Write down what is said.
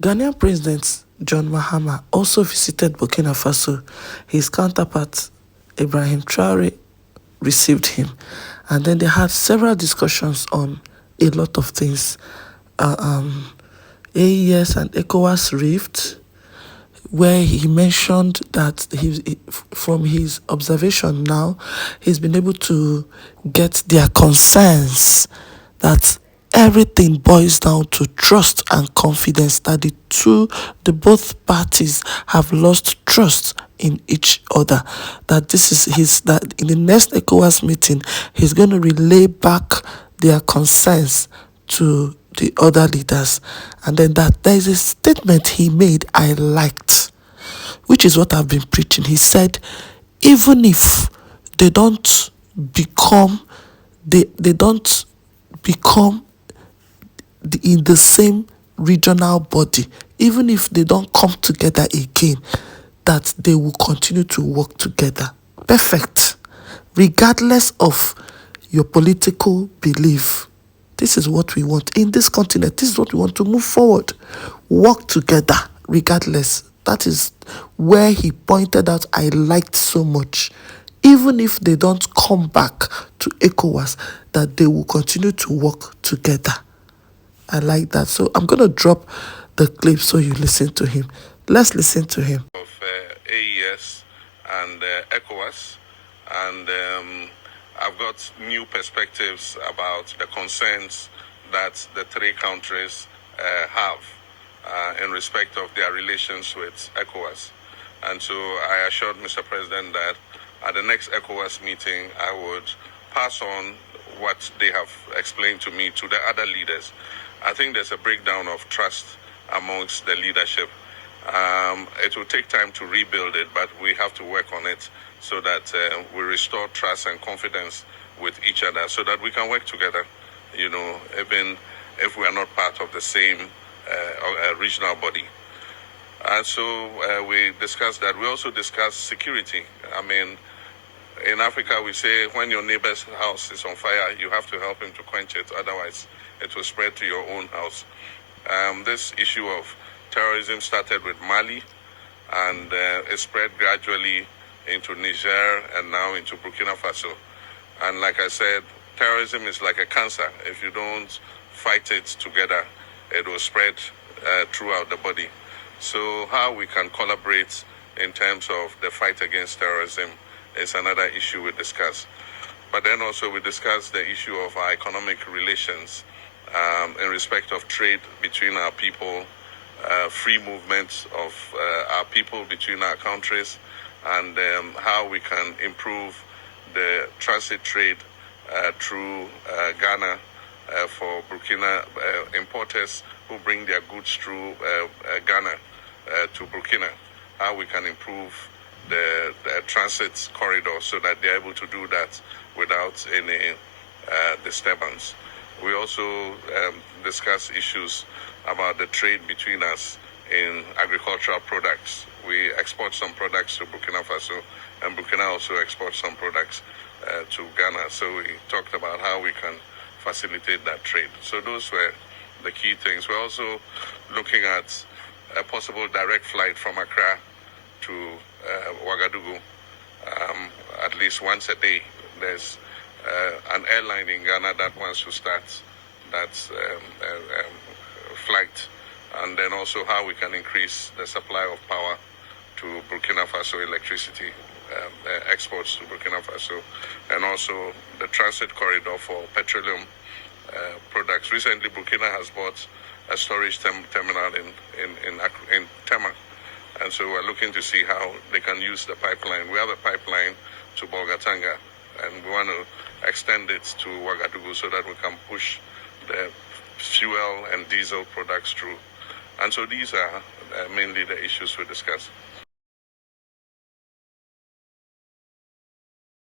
Ghanaian President John Mahama also visited Burkina Faso. His counterpart, Ibrahim Traore, received him. And then they had several discussions on a lot of things. AES and Ecowas rift, where he mentioned that from his observation now, he's been able to get their concerns that everything boils down to trust and confidence, that the both parties have lost trust in each other, that that in the next ECOWAS meeting, he's going to relay back their concerns to the other leaders. And then that there is a statement he made I liked, which is what I've been preaching. He said, even if they don't become in the same regional body, even if they don't come together again, that they will continue to work together. Perfect. Regardless of your political belief. This is what we want in this continent. This is what we want to move forward. Work together, regardless. That is where he pointed out I liked so much. Even if they don't come back to ECOWAS, that they will continue to work together. I like that. So I'm going to drop the clip so you listen to him. Let's listen to him. Of AES and ECOWAS, and I've got new perspectives about the concerns that the three countries have in respect of their relations with ECOWAS. And so I assured Mr. President that at the next ECOWAS meeting, I would pass on what they have explained to me to the other leaders. I think there's a breakdown of trust amongst the leadership. It will take time to rebuild it, but we have to work on it so that we restore trust and confidence with each other so that we can work together, even if we are not part of the same regional body. And so we discussed that. We also discussed security. I mean, in Africa, we say when your neighbor's house is on fire, you have to help him to quench it. Otherwise, it will spread to your own house. This issue of terrorism started with Mali, and it spread gradually into Niger and now into Burkina Faso. And like I said, terrorism is like a cancer. If you don't fight it together, it will spread throughout the body. So how we can collaborate in terms of the fight against terrorism is another issue we discussed. But then also we discussed the issue of our economic relations in respect of trade between our people, free movement of our people between our countries, and how we can improve the transit trade through Ghana for Burkina importers who bring their goods through Ghana to Burkina, how we can improve the transit corridor so that they're able to do that without any disturbance. We also discuss issues about the trade between us in agricultural products. We export some products to Burkina Faso, and Burkina also exports some products to Ghana. So we talked about how we can facilitate that trade. So those were the key things. We're also looking at a possible direct flight from Accra to Ouagadougou at least once a day. There's an airline in Ghana that wants to start that flight, and then also how we can increase the supply of power to Burkina Faso, electricity exports to Burkina Faso, and also the transit corridor for petroleum products. Recently, Burkina has bought a storage terminal in Tema, and so we're looking to see how they can use the pipeline. We have a pipeline to Bolgatanga, and we want to extend it to Ouagadougou so that we can push the fuel and diesel products through. And so these are mainly the issues we discussed.